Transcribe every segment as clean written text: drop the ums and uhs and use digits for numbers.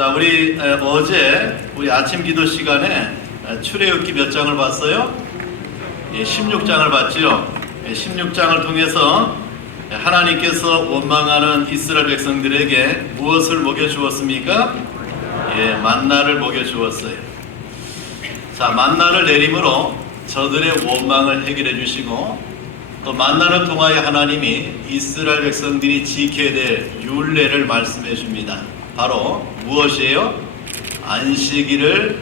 자, 우리 어제 우리 아침 기도 시간에 출애굽기 몇 장을 봤어요? 16장을 봤죠. 16장을 통해서 하나님께서 원망하는 이스라엘 백성들에게 무엇을 먹여주었습니까? 만나를 먹여주었어요. 자, 만나를 내림으로 저들의 원망을 해결해 주시고, 또 만나를 통하여 하나님이 이스라엘 백성들이 지켜야 될 율례를 말씀해 줍니다. 바로 무엇이에요? 안식일을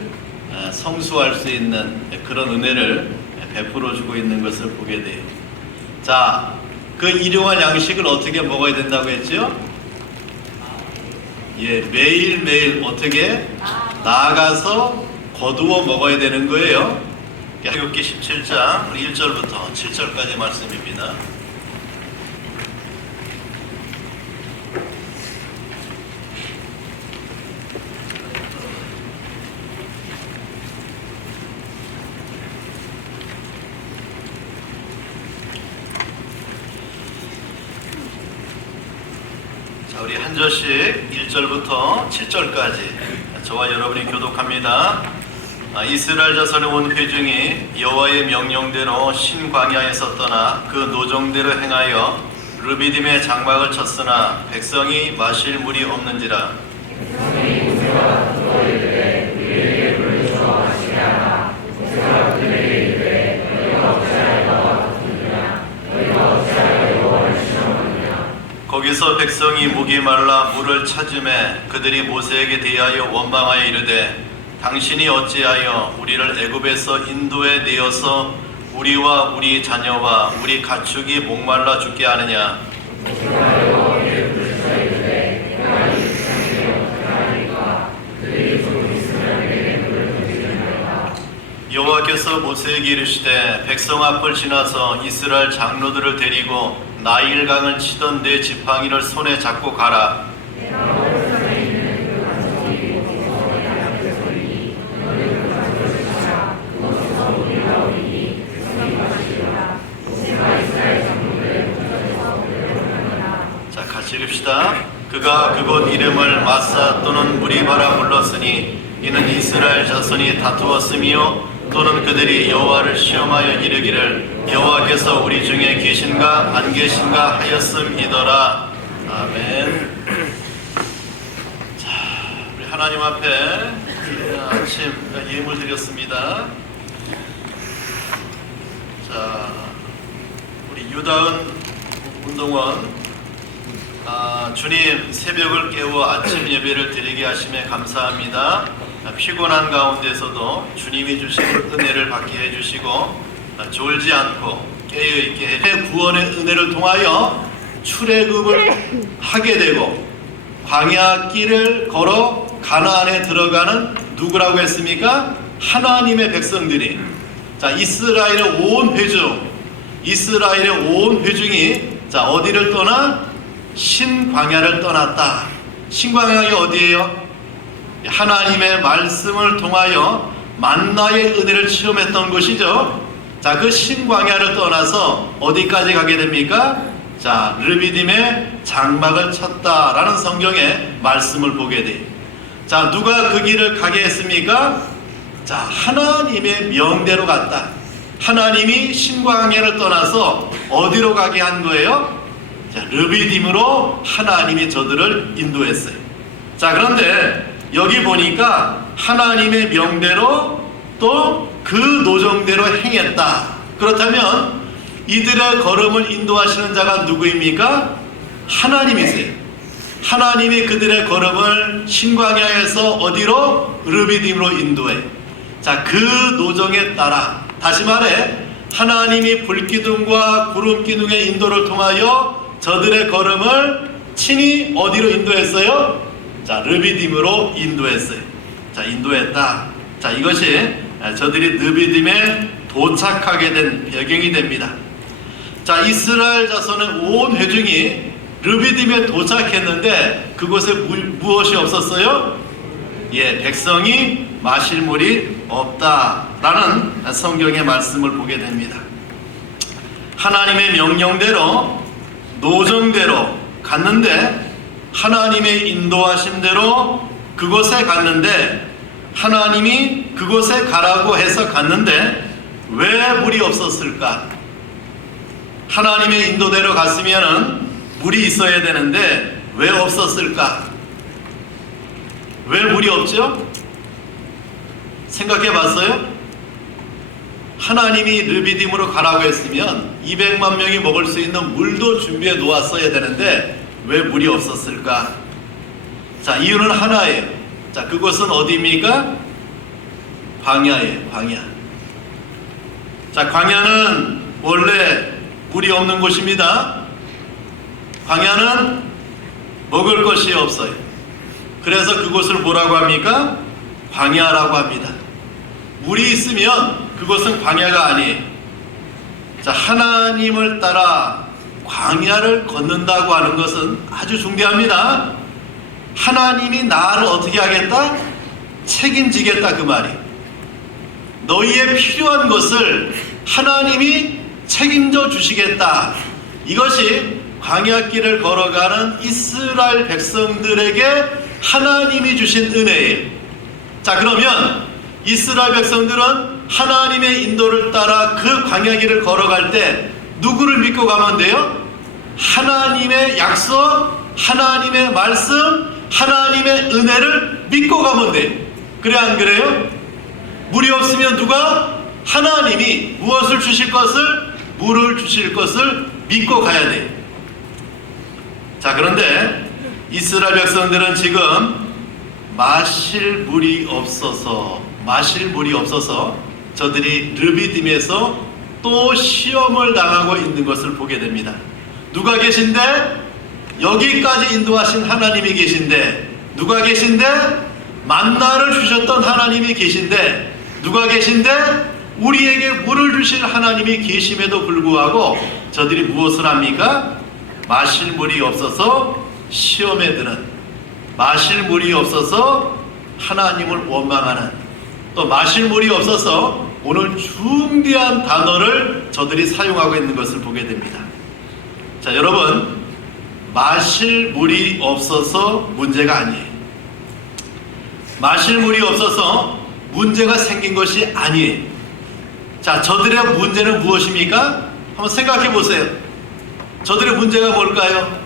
성수할 수 있는 그런 은혜를 베풀어 주고 있는 것을 보게 돼요. 자, 그 일용할 양식을 어떻게 먹어야 된다고 했죠? 매일매일 어떻게 나아가서 거두어 먹어야 되는 거예요. 출애굽기 17장 1절부터 7절까지 말씀입니다. 자, 우리 한 절씩 1절부터 7절까지 저와 여러분이 교독합니다. 이스라엘 자손의 온 회중이 여호와의 명령대로 신광야에서 떠나 그 노정대로 행하여 르비딤의 장막을 쳤으나 백성이 마실 물이 없는지라. 거기서 백성이 목이 말라 물을 찾음에 그들이 모세에게 대하여 원망하여 이르되 당신이 어찌하여 우리를 애굽에서 인도에 내어서 우리와 우리 자녀와 우리 가축이 목말라 죽게 하느냐. 여호와께서 모세에게 이르시되 백성 앞을 지나서 이스라엘 장로들을 데리고 나일강을 치던 내 지팡이를 손에 잡고 가라. 자, 같이 읽읍시다. 그가 그곳 이름을 마사 또는 무리바라 불렀으니 이는 이스라엘 자손이 다투었으며 또는 그들이 여호와를 시험하여 이르기를 여호와께서 우리 중에 계신가 안 계신가 하였음이더라. 아멘. 자, 우리 하나님 앞에 아침 예물 드렸습니다. 자, 우리 유다은 운동원 주님 새벽을 깨워 아침 예배를 드리게 하심에 감사합니다. 피곤한 가운데서도 주님이 주신 은혜를 받게 해주시고 졸지 않고 깨어있게 해 구원의 은혜를 통하여 출애굽을 하게 되고 광야 길을 걸어 가나안에 들어가는 누구라고 했습니까? 하나님의 백성들이. 자, 이스라엘의 온 회중이 자, 어디를 떠나? 신광야를 떠났다. 신광야가 어디예요? 하나님의 말씀을 통하여 만나의 은혜를 체험했던 것이죠. 자, 그 신광야를 떠나서 어디까지 가게 됩니까? 자, 르비딤의 장막을 쳤다라는 성경의 말씀을 보게 돼요. 자, 누가 그 길을 가게 했습니까? 자, 하나님의 명대로 갔다. 하나님이 신광야를 떠나서 어디로 가게 한 거예요? 자, 르비딤으로 하나님이 저들을 인도했어요. 자, 그런데 여기 보니까 하나님의 명대로 또 그 노정대로 행했다. 그렇다면 이들의 걸음을 인도하시는 자가 누구입니까? 하나님이세요. 하나님이 그들의 걸음을 신광야에서 어디로? 르비딤으로 인도해. 자, 그 노정에 따라, 다시 말해 하나님이 불기둥과 구름기둥의 인도를 통하여 저들의 걸음을 친히 어디로 인도했어요? 자, 르비딤으로 인도했어요. 자, 인도했다. 자, 이것이 저들이 르비딤에 도착하게 된 배경이 됩니다. 자, 이스라엘 자손의 온 회중이 르비딤에 도착했는데 그곳에 무엇이 없었어요? 백성이 마실 물이 없다라는 성경의 말씀을 보게 됩니다. 하나님의 명령대로 노정대로 갔는데 하나님의 인도하신 대로 그곳에 갔는데 하나님이 그곳에 가라고 해서 갔는데 왜 물이 없었을까? 하나님의 인도대로 갔으면은 물이 있어야 되는데 왜 없었을까? 왜 물이 없죠? 생각해 봤어요? 하나님이 르비딤으로 가라고 했으면 200만 명이 먹을 수 있는 물도 준비해 놓았어야 되는데 왜 물이 없었을까? 자, 이유는 하나예요. 자, 그곳은 어디입니까? 광야예요, 광야. 자, 광야는 원래 물이 없는 곳입니다. 광야는 먹을 것이 없어요. 그래서 그곳을 뭐라고 합니까? 광야라고 합니다. 물이 있으면 그것은 광야가 아니에요. 자, 하나님을 따라 광야를 걷는다고 하는 것은 아주 중대합니다. 하나님이 나를 어떻게 하겠다? 책임지겠다, 그 말이. 너희의 필요한 것을 하나님이 책임져 주시겠다. 이것이 광야길을 걸어가는 이스라엘 백성들에게 하나님이 주신 은혜예요. 자, 그러면 이스라엘 백성들은 하나님의 인도를 따라 그 광야길을 걸어갈 때 누구를 믿고 가면 돼요? 하나님의 약속, 하나님의 말씀, 하나님의 은혜를 믿고 가면 돼요. 그래, 안 그래요? 물이 없으면 누가? 하나님이 무엇을 주실 것을? 물을 주실 것을 믿고 가야 돼요. 자, 그런데 이스라엘 백성들은 지금 마실 물이 없어서 저들이 르비딤에서 또 시험을 당하고 있는 것을 보게 됩니다. 누가 계신데? 여기까지 인도하신 하나님이 계신데, 누가 계신데? 만나를 주셨던 하나님이 계신데, 누가 계신데? 우리에게 물을 주실 하나님이 계심에도 불구하고 저들이 무엇을 합니까? 마실 물이 없어서 시험에 드는, 마실 물이 없어서 하나님을 원망하는, 또 마실 물이 없어서 오늘 중대한 단어를 저들이 사용하고 있는 것을 보게 됩니다. 자, 여러분, 마실 물이 없어서 문제가 아니에요. 마실 물이 없어서 문제가 생긴 것이 아니에요. 자, 저들의 문제는 무엇입니까? 한번 생각해 보세요. 저들의 문제가 뭘까요?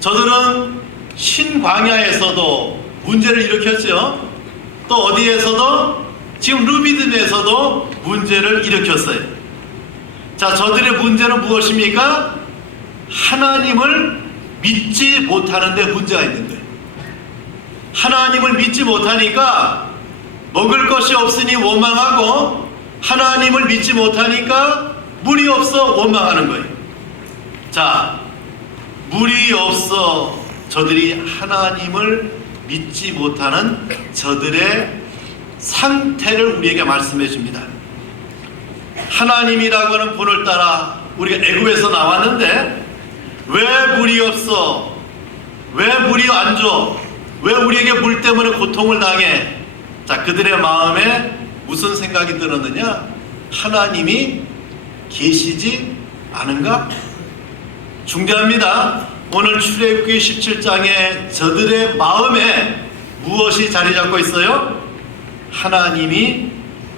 저들은 신광야에서도 문제를 일으켰죠. 또 어디에서도? 지금 르비딤에서도 문제를 일으켰어요. 자, 저들의 문제는 무엇입니까? 하나님을 믿지 못하는 데 문제가 있는 거예요. 하나님을 믿지 못하니까 먹을 것이 없으니 원망하고, 하나님을 믿지 못하니까 물이 없어 원망하는 거예요. 자, 물이 없어 저들이 하나님을 믿지 못하는 저들의 상태를 우리에게 말씀해 줍니다. 하나님이라고 하는 분을 따라 우리가 애굽에서 나왔는데 왜 물이 없어? 왜 물이 안 줘? 왜 우리에게 물 때문에 고통을 당해? 자, 그들의 마음에 무슨 생각이 들었느냐? 하나님이 계시지 않은가? 중대합니다. 오늘 출애굽기 17장에 저들의 마음에 무엇이 자리 잡고 있어요? 하나님이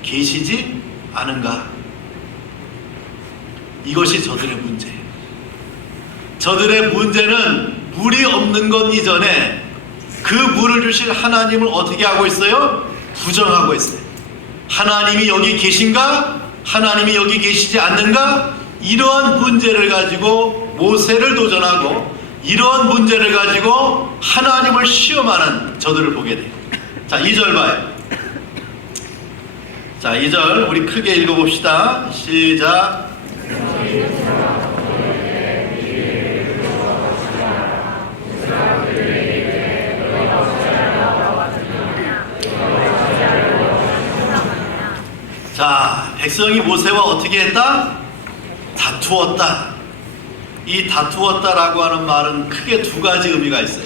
계시지 않은가? 이것이 저들의 문제예요. 저들의 문제는 물이 없는 것 이전에 그 물을 주실 하나님을 어떻게 하고 있어요? 부정하고 있어요. 하나님이 여기 계신가? 하나님이 여기 계시지 않는가? 이러한 문제를 가지고 모세를 도전하고, 이러한 문제를 가지고 하나님을 시험하는 저들을 보게 돼요. 자, 2절 봐요. 자, 2절 우리 크게 읽어봅시다. 시작. 자, 백성이 모세와 어떻게 했다? 다투었다. 이 다투었다라고 하는 말은 크게 두 가지 의미가 있어요.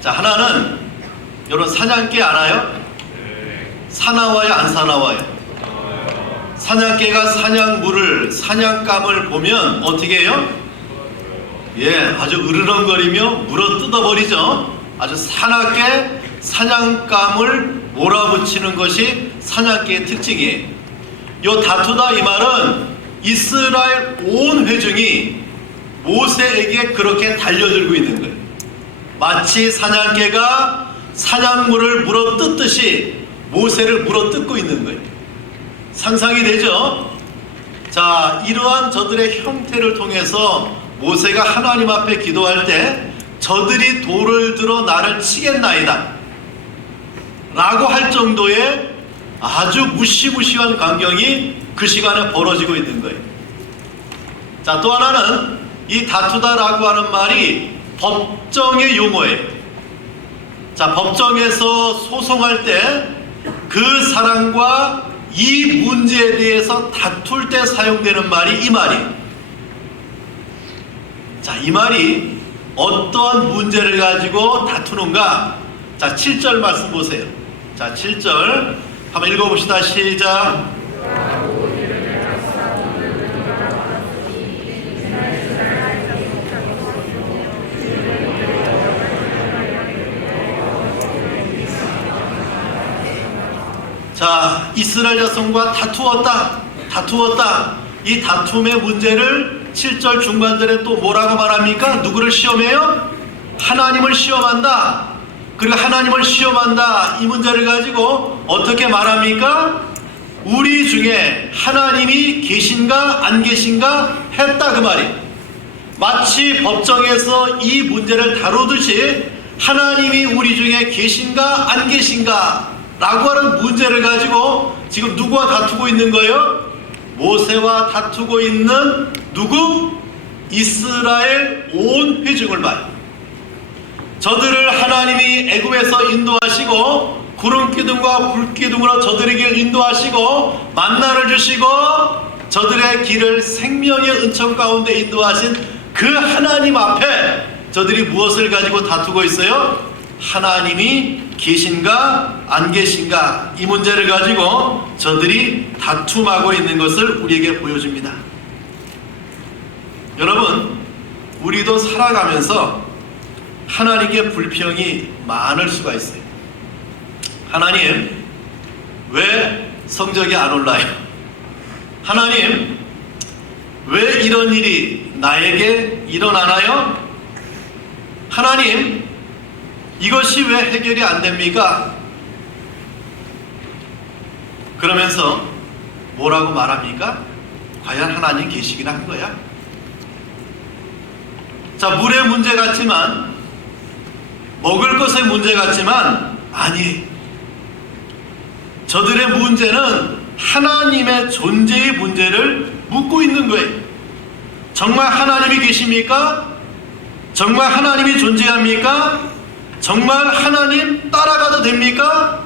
자, 하나는 여러분 사냥개 알아요? 사나워요, 안 사나워요? 사냥개가 사냥물을, 사냥감을 보면 어떻게 해요? 예, 아주 으르렁거리며 물어 뜯어버리죠. 아주 사납게 사냥감을 몰아붙이는 것이 사냥개의 특징이에요. 요 다투다 이 말은 이스라엘 온 회중이 모세에게 그렇게 달려들고 있는 거예요. 마치 사냥개가 사냥물을 물어뜯듯이 모세를 물어뜯고 있는 거예요. 상상이 되죠? 자, 이러한 저들의 형태를 통해서 모세가 하나님 앞에 기도할 때 저들이 돌을 들어 나를 치겠나이다 라고 할 정도의 아주 무시무시한 광경이 그 시간에 벌어지고 있는 거예요. 자, 또 하나는 이 다투다라고 하는 말이 법정의 용어예요. 자, 법정에서 소송할 때 그 사람과 이 문제에 대해서 다툴 때 사용되는 말이 이 말이에요. 자, 이 말이 어떠한 문제를 가지고 다투는가? 자, 7절 말씀 보세요. 자, 7절 한번 읽어봅시다. 시작. 자, 이스라엘 자손과 다투었다. 이 다툼의 문제를 7절 중간절에 또 뭐라고 말합니까? 누구를 시험해요? 하나님을 시험한다. 그리고 하나님을 시험한다. 이 문제를 가지고 어떻게 말합니까? 우리 중에 하나님이 계신가 안 계신가 했다 그 말이에요. 마치 법정에서 이 문제를 다루듯이 하나님이 우리 중에 계신가 안 계신가 라고 하는 문제를 가지고 지금 누구와 다투고 있는 거예요? 모세와 다투고 있는 누구? 이스라엘 온 회중을 말이에요. 저들을 하나님이 애굽에서 인도하시고 구름기둥과 불기둥으로 저들에게 인도하시고 만나를 주시고 저들의 길을 생명의 은총 가운데 인도하신 그 하나님 앞에 저들이 무엇을 가지고 다투고 있어요? 하나님이 계신가 안 계신가 이 문제를 가지고 저들이 다툼하고 있는 것을 우리에게 보여줍니다. 여러분, 우리도 살아가면서 하나님께 불평이 많을 수가 있어요. 하나님, 왜 성적이 안 올라요? 하나님, 왜 이런 일이 나에게 일어나나요? 하나님, 이것이 왜 해결이 안 됩니까? 그러면서 뭐라고 말합니까? 과연 하나님 계시긴 한 거야? 자, 물의 문제 같지만, 먹을 것의 문제 같지만, 아니, 저들의 문제는 하나님의 존재의 문제를 묻고 있는 거예요. 정말 하나님이 계십니까? 정말 하나님이 존재합니까? 정말 하나님 따라가도 됩니까?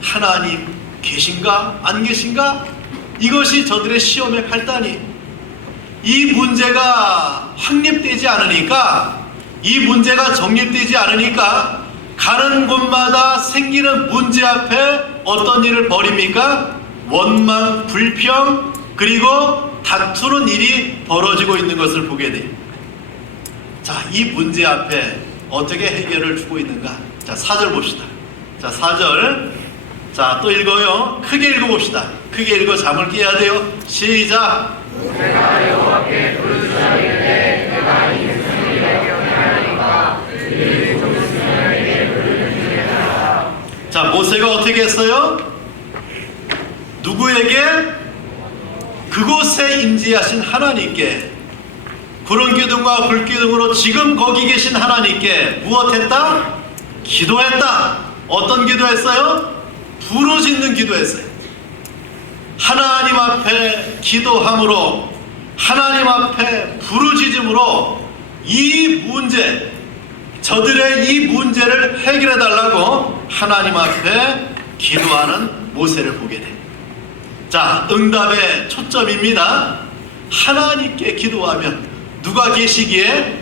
하나님 계신가 안 계신가? 이것이 저들의 시험의 발단이. 이 문제가 확립되지 않으니까, 이 문제가 정립되지 않으니까 가는 곳마다 생기는 문제 앞에 어떤 일을 벌입니까? 원망, 불평, 그리고 다투는 일이 벌어지고 있는 것을 보게 돼요. 자, 이 문제 앞에 어떻게 해결을 주고 있는가? 자, 4절 봅시다. 자, 4절. 자, 또 읽어요. 크게 읽어봅시다. 크게 읽어 잠을 깨야 돼요. 시작. 모세가 여호와께 부르짖으되 내가 이 무슨 일에 경외하리까 이를 조심하게 부르짖으리라. 자, 모세가 어떻게 했어요? 누구에게? 그곳에 임재하신 하나님께, 구름기둥과 불기둥으로 지금 거기 계신 하나님께 무엇했다? 기도했다. 어떤 기도했어요? 부르짖는 기도했어요. 하나님 앞에 기도함으로, 하나님 앞에 부르짖음으로 이 문제, 저들의 이 문제를 해결해 달라고 하나님 앞에 기도하는 모세를 보게 돼. 자, 응답의 초점입니다. 하나님께 기도하면 누가 계시기에?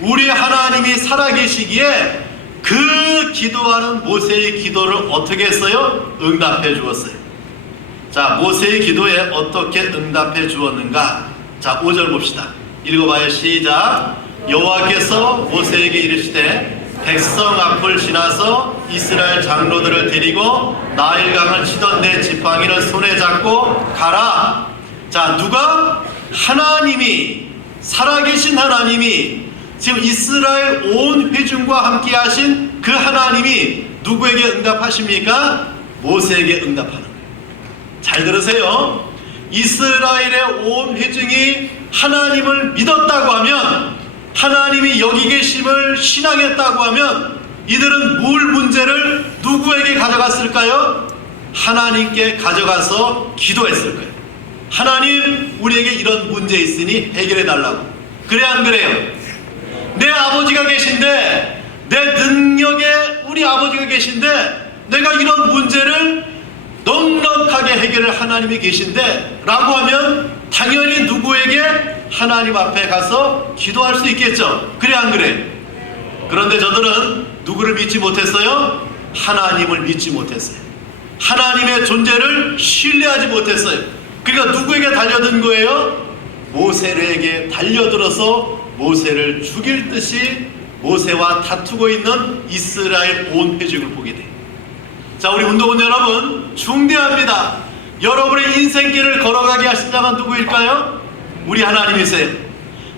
우리 하나님이 살아계시기에 그 기도하는 모세의 기도를 어떻게 했어요? 응답해 주었어요. 자, 모세의 기도에 어떻게 응답해 주었는가? 자, 5절 봅시다. 읽어봐요. 시작. 여호와께서 모세에게 이르시되 백성 앞을 지나서 이스라엘 장로들을 데리고 나일강을 치던 내 지팡이를 손에 잡고 가라. 자, 누가? 하나님이, 살아계신 하나님이, 지금 이스라엘 온 회중과 함께 하신 그 하나님이 누구에게 응답하십니까? 모세에게 응답하는 거예요. 잘 들으세요. 이스라엘의 온 회중이 하나님을 믿었다고 하면, 하나님이 여기 계심을 신앙했다고 하면, 이들은 물 문제를 누구에게 가져갔을까요? 하나님께 가져가서 기도했을 거예요. 하나님, 우리에게 이런 문제 있으니 해결해 달라고. 그래 안 그래요? 내 아버지가 계신데, 내 능력에 우리 아버지가 계신데 내가 이런 문제를 넉넉하게 해결을 하나님이 계신데 라고 하면 당연히 누구에게? 하나님 앞에 가서 기도할 수 있겠죠. 그래 안 그래? 그런데 저들은 누구를 믿지 못했어요? 하나님을 믿지 못했어요. 하나님의 존재를 신뢰하지 못했어요. 그러니까 누구에게 달려든 거예요? 모세에게 달려들어서 모세를 죽일 듯이 모세와 다투고 있는 이스라엘 온 회중을 보게 돼요. 자, 우리 운동원 여러분, 중대합니다. 여러분의 인생길을 걸어가게 하신 자가 누구일까요? 우리 하나님이세요.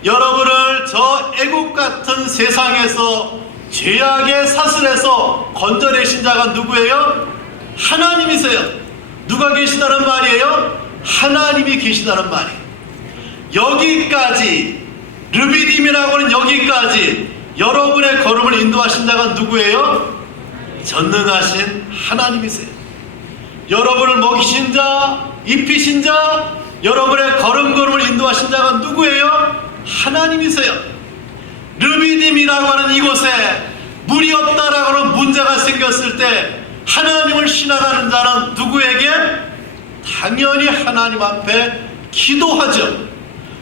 여러분을 저 애국 같은 세상에서 죄악의 사슬에서 건져내신 자가 누구예요? 하나님이세요. 누가 계시다는 말이에요? 하나님이 계시다는 말이에요. 여기까지, 르비딤이라고 하는 여기까지 여러분의 걸음을 인도하신 자가 누구예요? 전능하신 하나님이세요. 여러분을 먹이신 자, 입히신 자, 여러분의 걸음걸음을 인도하신 자가 누구예요? 하나님이세요. 르비딤이라고 하는 이곳에 물이 없다라고 하는 문제가 생겼을 때 하나님을 신앙하는 자는 누구에게? 당연히 하나님 앞에 기도하죠.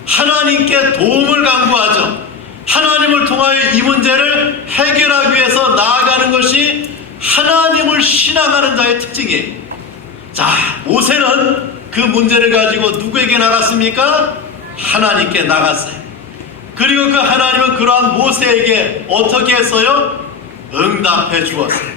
하나님께 도움을 간구하죠. 하나님을 통하여 이 문제를 해결하기 위해서 나아가는 것이 하나님을 신앙하는 자의 특징이에요. 자, 모세는 그 문제를 가지고 누구에게 나갔습니까? 하나님께 나갔어요. 그리고 그 하나님은 그러한 모세에게 어떻게 했어요? 응답해 주었어요.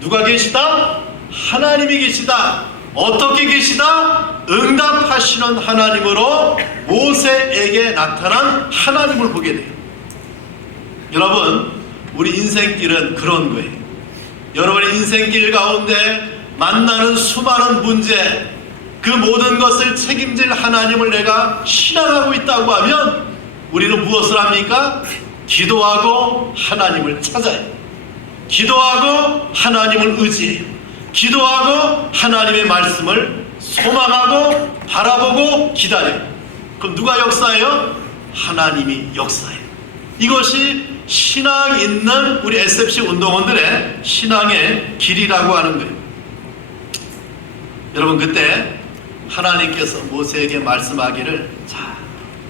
누가 계시다? 하나님이 계시다. 어떻게 계시다? 응답하시는 하나님으로 모세에게 나타난 하나님을 보게 돼요. 여러분, 우리 인생길은 그런 거예요. 여러분의 인생길 가운데 만나는 수많은 문제, 그 모든 것을 책임질 하나님을 내가 신앙하고 있다고 하면 우리는 무엇을 합니까? 기도하고 하나님을 찾아요. 기도하고 하나님을 의지해요. 기도하고 하나님의 말씀을 소망하고 바라보고 기다려요. 그럼 누가 역사해요? 하나님이 역사해요. 이것이 신앙 있는 우리 SFC 운동원들의 신앙의 길이라고 하는 거예요. 여러분, 그때 하나님께서 모세에게 말씀하기를, 자,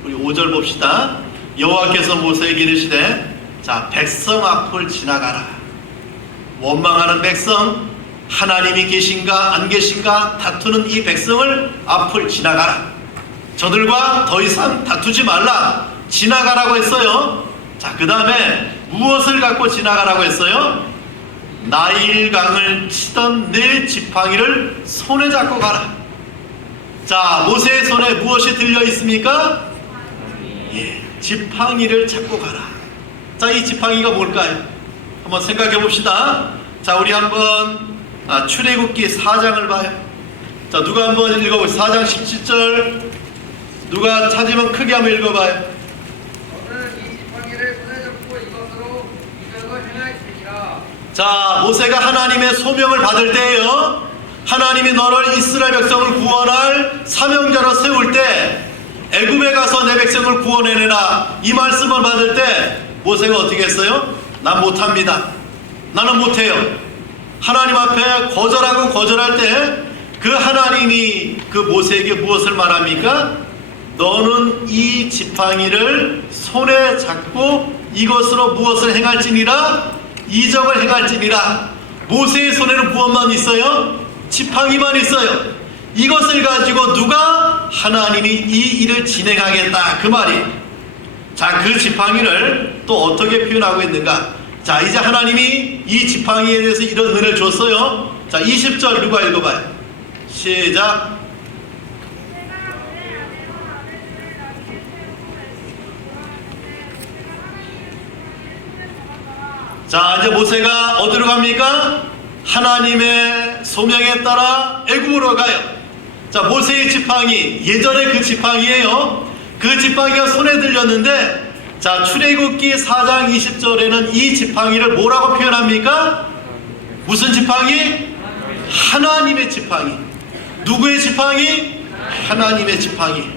우리 5절 봅시다. 여호와께서 모세에게 이르시되, 자, 백성 앞을 지나가라. 원망하는 백성, 하나님이 계신가 안 계신가 다투는 이 백성을 앞을 지나가라. 저들과 더 이상 다투지 말라. 지나가라고 했어요. 자, 그 다음에 무엇을 갖고 지나가라고 했어요? 나일강을 치던 내 지팡이를 손에 잡고 가라. 자, 모세의 손에 무엇이 들려 있습니까? 예, 지팡이를 잡고 가라. 자, 이 지팡이가 뭘까요? 한번 생각해 봅시다. 자, 우리 한번 출애굽기 4장을 봐요. 자, 누가 한번 읽어보세요. 4장 17절. 누가 찾으면 크게 한번 읽어봐요. 자, 모세가 하나님의 소명을 받을 때예요. 하나님이 너를 이스라엘 백성을 구원할 사명자로 세울 때 애굽에 가서 내 백성을 구원해내라, 이 말씀을 받을 때 모세가 어떻게 했어요? 난 못합니다. 나는 못해요. 하나님 앞에 거절하고 거절할 때 그 하나님이 그 모세에게 무엇을 말합니까? 너는 이 지팡이를 손에 잡고 이것으로 무엇을 행할지니라? 이적을 행할지니라. 모세의 손에는 무엇만 있어요? 지팡이만 있어요. 이것을 가지고 누가? 하나님이 이 일을 진행하겠다, 그 말이에요. 자, 그 지팡이를 또 어떻게 표현하고 있는가? 자, 이제 하나님이 이 지팡이에 대해서 이런 은혜를 줬어요. 자, 20절 누가 읽어봐요? 시작. 자, 이제 모세가 어디로 갑니까? 하나님의 소명에 따라 애굽으로 가요. 자, 모세의 지팡이, 예전에 그 지팡이에요. 그 지팡이가 손에 들렸는데, 자, 출애굽기 4장 20절에는 이 지팡이를 뭐라고 표현합니까? 무슨 지팡이? 하나님의 지팡이. 누구의 지팡이? 하나님의 지팡이.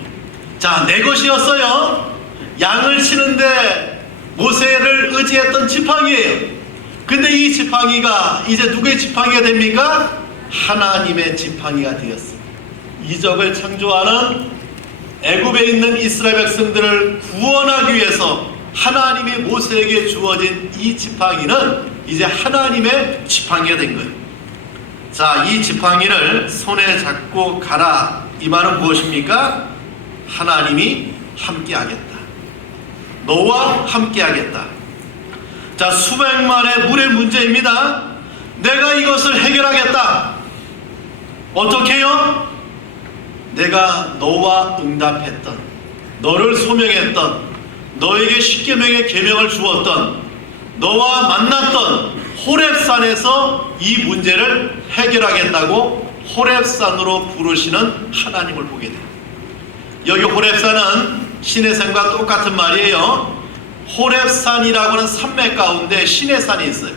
자, 내 것이었어요. 양을 치는데 모세를 의지했던 지팡이에요. 근데 이 지팡이가 이제 누구의 지팡이가 됩니까? 하나님의 지팡이가 되었습니다. 이적을 창조하는 애굽에 있는 이스라엘 백성들을 구원하기 위해서 하나님이 모세에게 주어진 이 지팡이는 이제 하나님의 지팡이가 된 거예요. 자, 이 지팡이를 손에 잡고 가라. 이 말은 무엇입니까? 하나님이 함께 하겠다. 너와 함께 하겠다. 자, 수백만의 물의 문제입니다. 내가 이것을 해결하겠다. 어떻게 해요? 내가 너와 응답했던, 너를 소명했던, 너에게 십계명의 계명을 주었던, 너와 만났던 호렙산에서 이 문제를 해결하겠다고 호렙산으로 부르시는 하나님을 보게 돼요. 여기 호렙산은 시내산과 똑같은 말이에요. 호렙산이라고 하는 산맥 가운데 시내산이 있어요.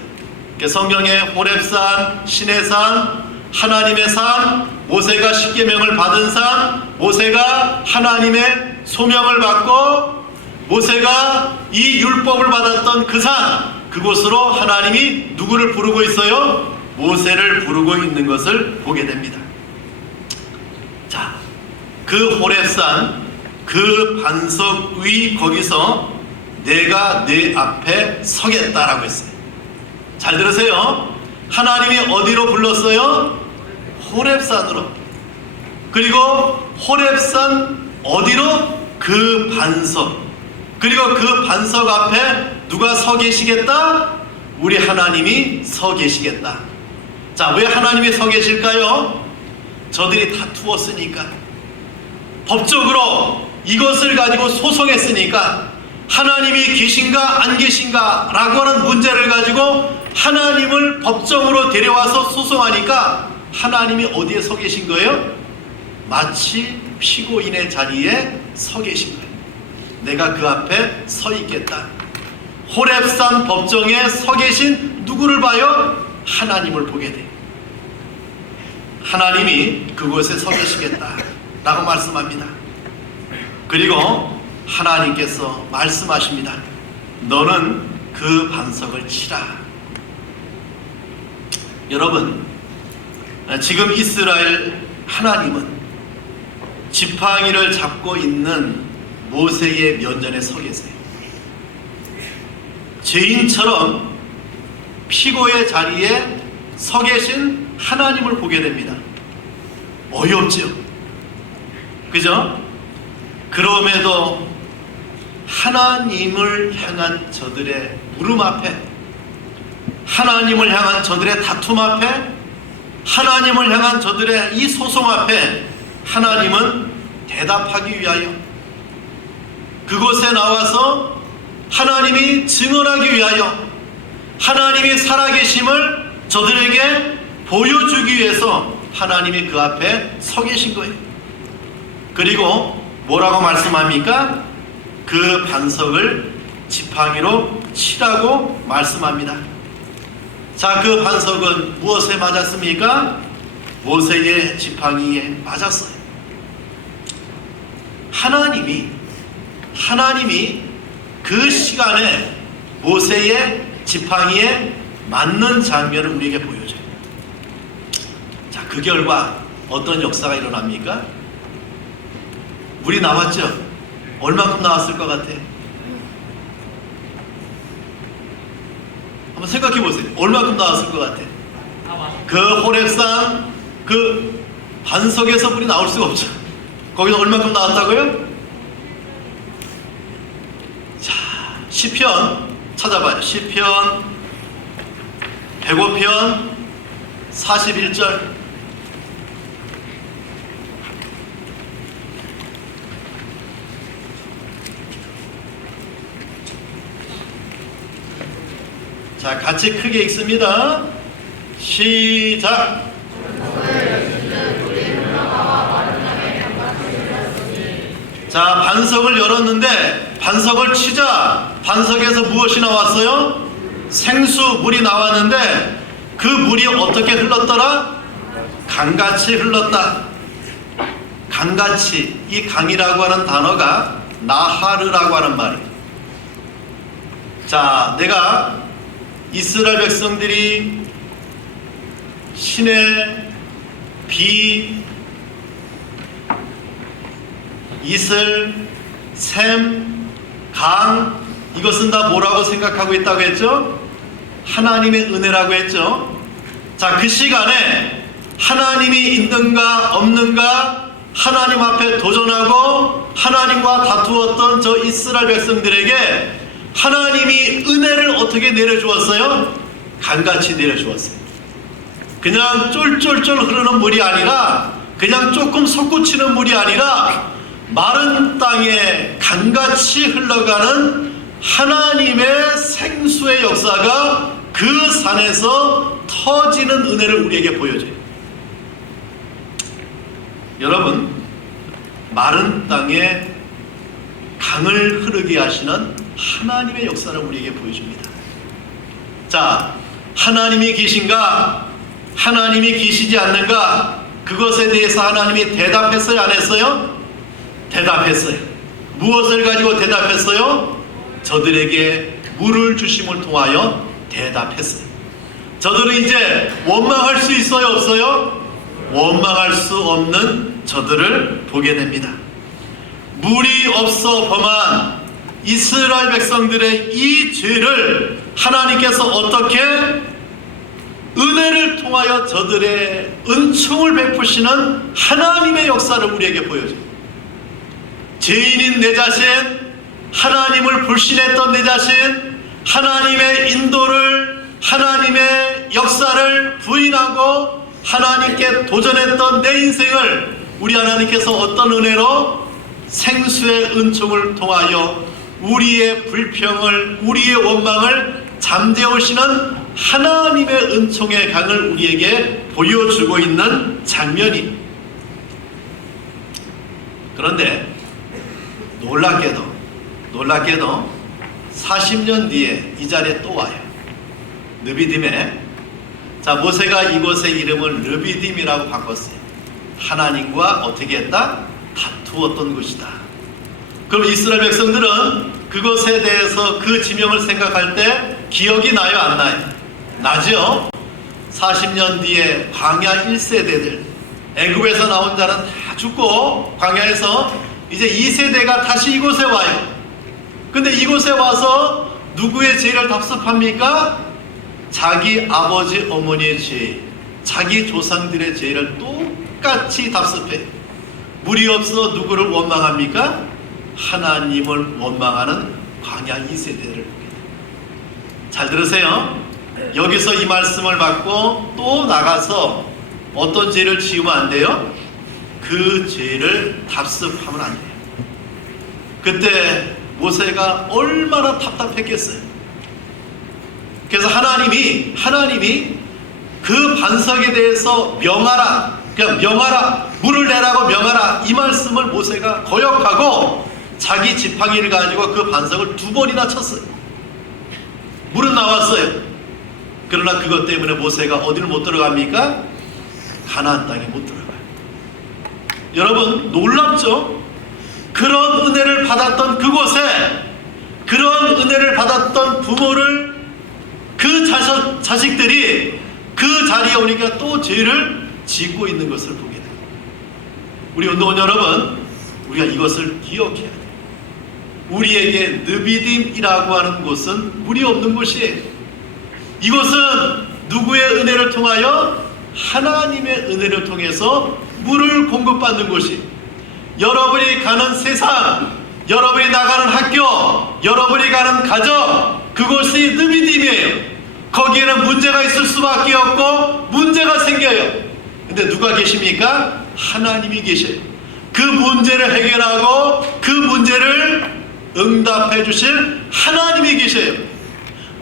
성경에 호렙산, 시내산, 하나님의 산, 모세가 십계명을 받은 산, 모세가 하나님의 소명을 받고 모세가 이 율법을 받았던 그 산, 그곳으로 하나님이 누구를 부르고 있어요? 모세를 부르고 있는 것을 보게 됩니다. 자, 그 호렙산, 그 반석 위 거기서 내가 내 앞에 서겠다라고 했어요. 잘 들으세요. 하나님이 어디로 불렀어요? 호렙산으로. 그리고 호렙산 어디로? 그 반석. 그리고 그 반석 앞에 누가 서 계시겠다? 우리 하나님이 서 계시겠다. 자, 왜 하나님이 서 계실까요? 저들이 다투었으니까, 법적으로 이것을 가지고 소송했으니까, 하나님이 계신가 안 계신가 라고 하는 문제를 가지고 하나님을 법정으로 데려와서 소송하니까 하나님이 어디에 서 계신 거예요? 마치 피고인의 자리에 서 계신 거예요. 내가 그 앞에 서 있겠다. 호렙산 법정에 서 계신 누구를 봐요? 하나님을 보게 돼요. 하나님이 그곳에 서 계시겠다 라고 말씀합니다. 그리고 하나님께서 말씀하십니다. 너는 그 반석을 치라. 여러분, 지금 이스라엘 하나님은 지팡이를 잡고 있는 모세의 면전에 서 계세요. 죄인처럼 피고의 자리에 서 계신 하나님을 보게 됩니다. 어이없죠? 그죠? 그럼에도 하나님을 향한 저들의 물음 앞에, 하나님을 향한 저들의 다툼 앞에, 하나님을 향한 저들의 이 소송 앞에 하나님은 대답하기 위하여 그곳에 나와서 하나님이 증언하기 위하여 하나님이 살아계심을 저들에게 보여주기 위해서 하나님이 그 앞에 서 계신 거예요. 그리고 뭐라고 말씀합니까? 그 반석을 지팡이로 치라고 말씀합니다. 자, 그 반석은 무엇에 맞았습니까? 모세의 지팡이에 맞았어요. 하나님이 그 시간에 모세의 지팡이에 맞는 장면을 우리에게 보여줘요. 자, 그 결과 어떤 역사가 일어납니까? 물이 나왔죠? 얼마큼 나왔을 것 같아? 한번 생각해 보세요. 얼마큼 나왔을 것 같아? 그 호렙산 그 반석에서 물이 나올 수가 없죠. 거기서 얼마큼 나왔다고요? 시편 찾아봐요. 시편 105편 41절. 자, 같이 크게 읽습니다. 시작. 자, 반석을 열었는데 반석을 치자 반석에서 무엇이 나왔어요? 생수, 물이 나왔는데 그 물이 어떻게 흘렀더라? 강같이 흘렀다. 강같이. 이 강이라고 하는 단어가 나하르라고 하는 말이에요. 자, 내가 이스라엘 백성들이 시내, 비, 이슬, 샘, 강, 이것은 다 뭐라고 생각하고 있다고 했죠? 하나님의 은혜라고 했죠. 자, 그 시간에 하나님이 있는가 없는가 하나님 앞에 도전하고 하나님과 다투었던 저 이스라엘 백성들에게 하나님이 은혜를 어떻게 내려주었어요? 강같이 내려주었어요. 그냥 쫄쫄쫄 흐르는 물이 아니라, 그냥 조금 솟구치는 물이 아니라 마른 땅에 강같이 흘러가는 하나님의 생수의 역사가 그 산에서 터지는 은혜를 우리에게 보여줘요. 여러분, 마른 땅에 강을 흐르게 하시는 하나님의 역사를 우리에게 보여줍니다. 자, 하나님이 계신가? 하나님이 계시지 않는가? 그것에 대해서 하나님이 대답했어요? 안 했어요? 대답했어요. 무엇을 가지고 대답했어요? 저들에게 물을 주심을 통하여 대답했어요. 저들은 이제 원망할 수 있어요? 없어요? 원망할 수 없는 저들을 보게 됩니다. 물이 없어 범한 이스라엘 백성들의 이 죄를 하나님께서 어떻게 은혜를 통하여 저들의 은총을 베푸시는 하나님의 역사를 우리에게 보여줘요. 죄인인 내 자신, 하나님을 불신했던 내 자신, 하나님의 인도를, 하나님의 역사를 부인하고 하나님께 도전했던 내 인생을 우리 하나님께서 어떤 은혜로? 생수의 은총을 통하여 우리의 불평을, 우리의 원망을 잠재우시는 하나님의 은총의 강을 우리에게 보여주고 있는 장면이. 그런데 놀랍게도 40년 뒤에 이 자리에 또 와요. 르비딤에. 자, 모세가 이곳의 이름을 르비딤이라고 바꿨어요. 하나님과 어떻게 했다? 다투었던 곳이다. 그럼 이스라엘 백성들은 그것에 대해서 그 지명을 생각할 때 기억이 나요? 안 나요? 나죠? 40년 뒤에 광야 1세대들, 애굽에서 나온 자는 다 죽고 광야에서 이제 2세대가 다시 이곳에 와요. 근데 이곳에 와서 누구의 죄를 답습합니까? 자기 아버지 어머니의 죄, 자기 조상들의 죄를 똑같이 답습해요. 물이 없어 누구를 원망합니까? 하나님을 원망하는 광야 2세대를 보게 돼요. 잘 들으세요. 여기서 이 말씀을 받고 또 나가서 어떤 죄를 지으면 안 돼요? 그 죄를 답습하면 안 돼요. 그때 모세가 얼마나 답답했겠어요. 그래서 하나님이 그 반석에 대해서 명하라, 그냥 명하라, 물을 내라고 명하라, 이 말씀을 모세가 거역하고 자기 지팡이를 가지고 그 반석을 2번이나 쳤어요. 물은 나왔어요. 그러나 그것 때문에 모세가 어디를 못 들어갑니까? 가나안 땅에 못 들어가요. 여러분, 놀랍죠? 그런 은혜를 받았던 그곳에, 그런 은혜를 받았던 부모를, 그 자식들이 그 자리에 오니까 또 죄를 짓고 있는 것을 보게 돼요. 우리 운동원 여러분, 우리가 이것을 기억해야 돼요. 우리에게 느비딤이라고 하는 곳은 물이 없는 곳이에요. 이곳은 누구의 은혜를 통하여? 하나님의 은혜를 통해서 물을 공급받는 곳이. 여러분이 가는 세상, 여러분이 나가는 학교, 여러분이 가는 가정, 그곳이 느비딤이에요. 거기에는 문제가 있을 수밖에 없고 문제가 생겨요. 근데 누가 계십니까? 하나님이 계셔요. 그 문제를 해결하고 그 문제를 응답해 주실 하나님이 계셔요.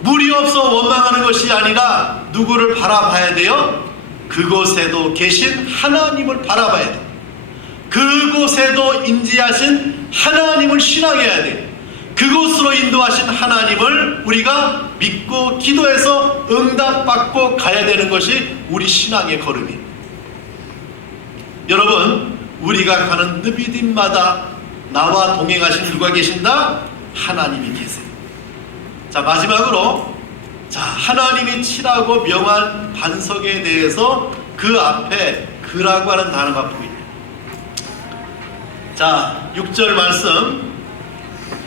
물이 없어 원망하는 것이 아니라 누구를 바라봐야 돼요? 그곳에도 계신 하나님을 바라봐야 돼요. 그곳에도 임재하신 하나님을 신앙해야 돼요. 그곳으로 인도하신 하나님을 우리가 믿고 기도해서 응답받고 가야 되는 것이 우리 신앙의 걸음이에요. 여러분, 우리가 가는 느비딤마다 나와 동행하신 누가 계신다? 하나님이 계세요. 자, 마지막으로 하나님이 칠하고 명한 반석에 대해서 그 앞에 그라고 하는 단어가 보입니다. 자, 6절 말씀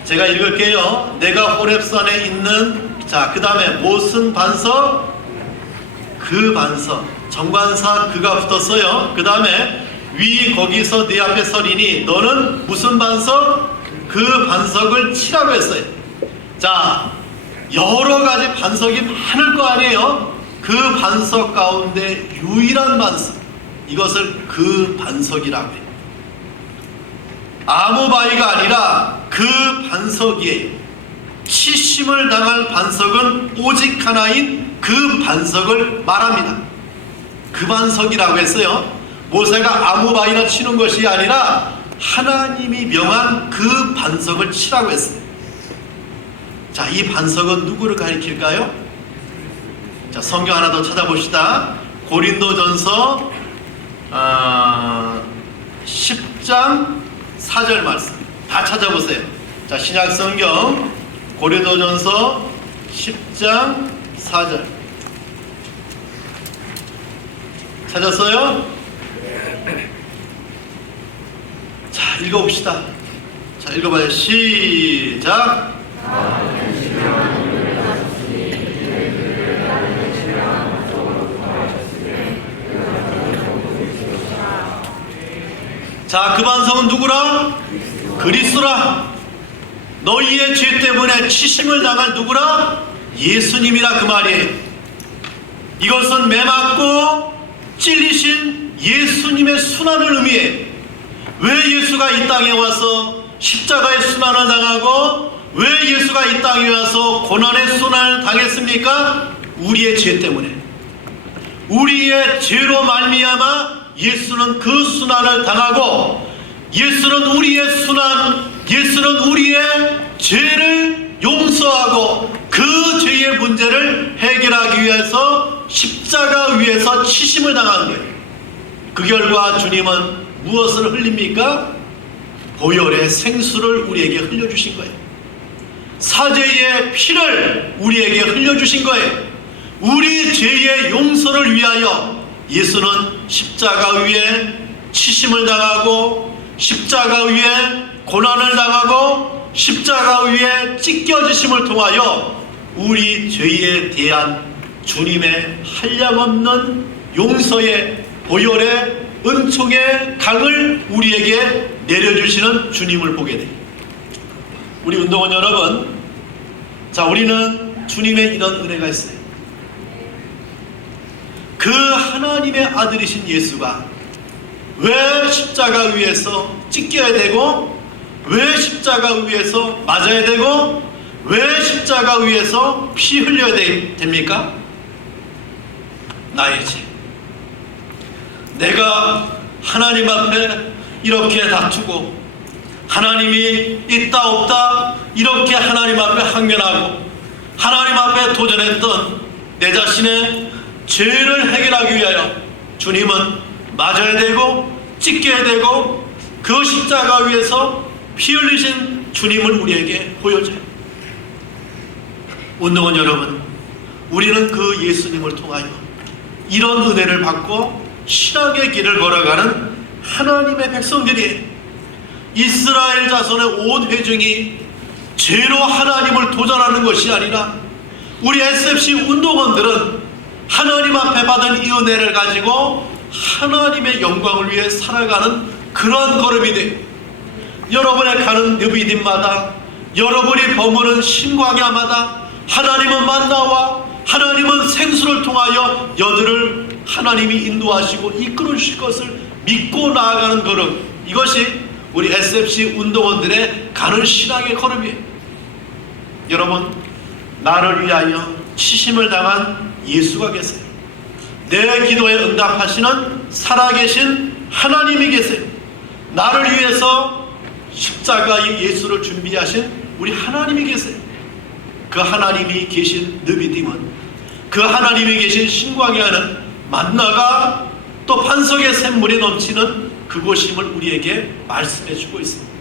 제가 읽을게요. 내가 호렙산에 있는, 그 다음에 무슨 반석? 그 반석. 정관사 그가 붙었어요. 그 다음에 위 거기서 네 앞에 서리니 너는 무슨 반석? 그 반석을 치라고 했어요. 자, 여러 가지 반석이 많을 거 아니에요. 그 반석 가운데 유일한 반석, 이것을 그 반석이라고 해요. 아무 바위가 아니라 그 반석이에요. 치심을 당할 반석은 오직 하나인 그 반석을 말합니다. 그 반석이라고 했어요. 모세가 아무 바위나 치는 것이 아니라 하나님이 명한 그 반석을 치라고 했어요. 자, 이 반석은 누구를 가리킬까요? 자, 성경 하나 더 찾아봅시다. 고린도전서 10장 4절 말씀 다 찾아보세요. 자, 신약성경 고린도전서 10장 4절 찾았어요? 자, 읽어봅시다. 자, 읽어봐요. 시작. 자, 그 반석은 누구라? 그리스도라. 너희의 죄 때문에 치심을 당할 누구라? 예수님이라, 그 말이에요. 이것은 매맞고 찔리신 예수님의 순환을 의미해요. 왜 예수가 이 땅에 와서 십자가의 순환을 당하고 왜 예수가 이 땅에 와서 고난의 순환을 당했습니까? 우리의 죄 때문에. 우리의 죄로 말미암아 예수는 그 순환을 당하고, 예수는 우리의 순환, 예수는 우리의 죄를 용서하고 그 죄의 문제를 해결하기 위해서 십자가 위에서 치심을 당한 거예요. 그 결과 주님은 무엇을 흘립니까? 보혈의 생수를 우리에게 흘려주신 거예요. 사죄의 피를 우리에게 흘려주신 거예요. 우리 죄의 용서를 위하여 예수는 십자가 위에 치심을 당하고, 십자가 위에 고난을 당하고, 십자가 위에 찢겨지심을 통하여 우리 죄에 대한 주님의 한량없는 용서의 보혈의 은총의 강을 우리에게 내려주시는 주님을 보게 돼요. 우리 운동원 여러분, 자, 우리는 주님의 이런 은혜가 있어요. 그 하나님의 아들이신 예수가 왜 십자가 위에서 찢겨야 되고, 왜 십자가 위에서 맞아야 되고, 왜 십자가 위에서 피 흘려야 됩니까? 나의 죄. 내가 하나님 앞에 이렇게 다투고, 하나님이 있다 없다 이렇게 하나님 앞에 항변하고, 하나님 앞에 도전했던 내 자신의 죄를 해결하기 위하여 주님은 맞아야 되고 찢겨야 되고 그 십자가 위에서 피 흘리신 주님을 우리에게 보여줘요. 운동원 여러분, 우리는 그 예수님을 통하여 이런 은혜를 받고 신앙의 길을 걸어가는 하나님의 백성들이에요. 이스라엘 자손의 온 회중이 죄로 하나님을 도전하는 것이 아니라 우리 SFC 운동원들은 하나님 앞에 받은 이 은혜를 가지고 하나님의 영광을 위해 살아가는 그러한 걸음이 돼요. 여러분의 가는 느비딤마다 여러분이 머무는 신광야마다 하나님은 만나와 하나님은 생수를 통하여 여들을 하나님이 인도하시고 이끌어 주실 것을 믿고 나아가는 걸음, 이것이 우리 SFC 운동원들의 가는 신앙의 걸음이에요. 여러분, 나를 위하여 치심을 당한 예수가 계세요. 내 기도에 응답하시는 살아계신 하나님이 계세요. 나를 위해서 십자가의 예수를 준비하신 우리 하나님이 계세요. 그 하나님이 계신 느비딤은, 그 하나님이 계신 신광야는 만나가 또 반석의 샘물이 넘치는 그곳임을 우리에게 말씀해 주고 있습니다.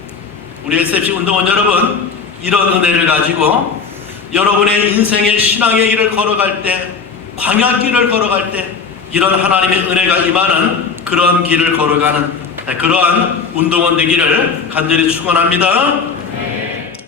우리 SFC 운동원 여러분, 이런 은혜를 가지고 여러분의 인생의 신앙의 길을 걸어갈 때, 광야길을 걸어갈 때 이런 하나님의 은혜가 임하는 그런 길을 걸어가는 그러한 운동원 되기를 간절히 축원합니다.